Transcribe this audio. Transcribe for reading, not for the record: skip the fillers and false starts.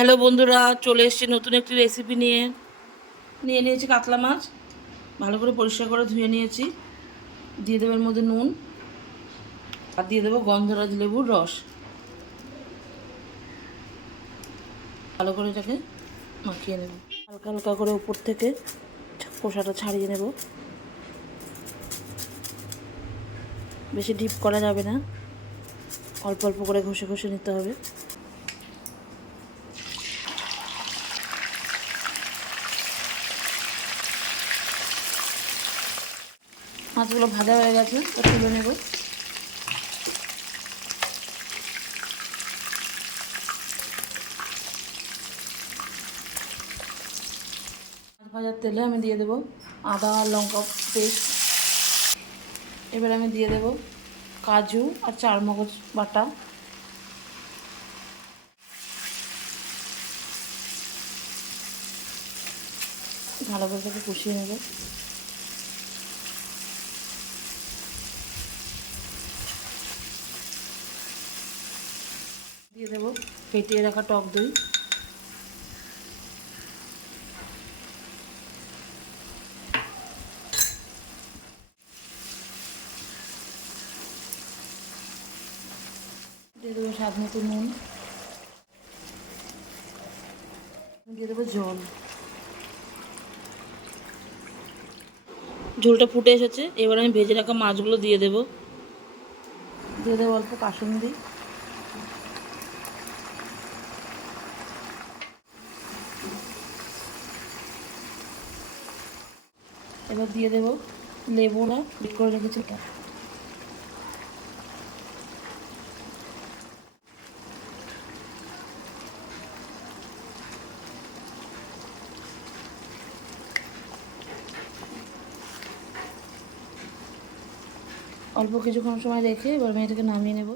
Hello বন্ধুরা, চলে এসেছি নতুন একটি রেসিপি নিয়ে। নিয়েছি কাতলা মাছ, ভালো করে পরিষ্কার করে ধুয়ে নিয়েছি। দিয়ে দেবো এর মধ্যে নুন, আর দিয়ে দেবো গন্ধরাজ লেবুর রস। ভালো করে এটাকে মাখিয়ে নেব। হালকা হালকা করে উপর থেকে খোসাটা ছাড়িয়ে নেব। বেশি ডিপ করা যাবে না, অল্প অল্প করে ঘষে ঘষে নিতে হবে। মাছগুলো ভাজা হয়ে গেছে, তুলে নেব। মাছ ভাজার তেলে আমি দিয়ে দেবো আদা আর লঙ্কা পেস্ট। এবার আমি দিয়ে দেবো কাজু আর চারমগজ বাটা। ভালো করে তাকে কষিয়ে নেব। দিয়ে দেবো ফেটিয়ে রাখা টক দই। দিয়ে দেবো স্বাদ মতো নুন। দিয়ে দেবো জল। ঝোলটা ফুটে এসেছে, এবার আমি ভেজে রাখা মাছগুলো দিয়ে দেবো। দিয়ে দেবো অল্প কাসুন্দি। এবার দিয়ে দেবো লেবুটা বিট করে রেখেছি ওটা। অল্প কিছুক্ষণ সময় রেখে এবার আমি এটাকে নামিয়ে নেব।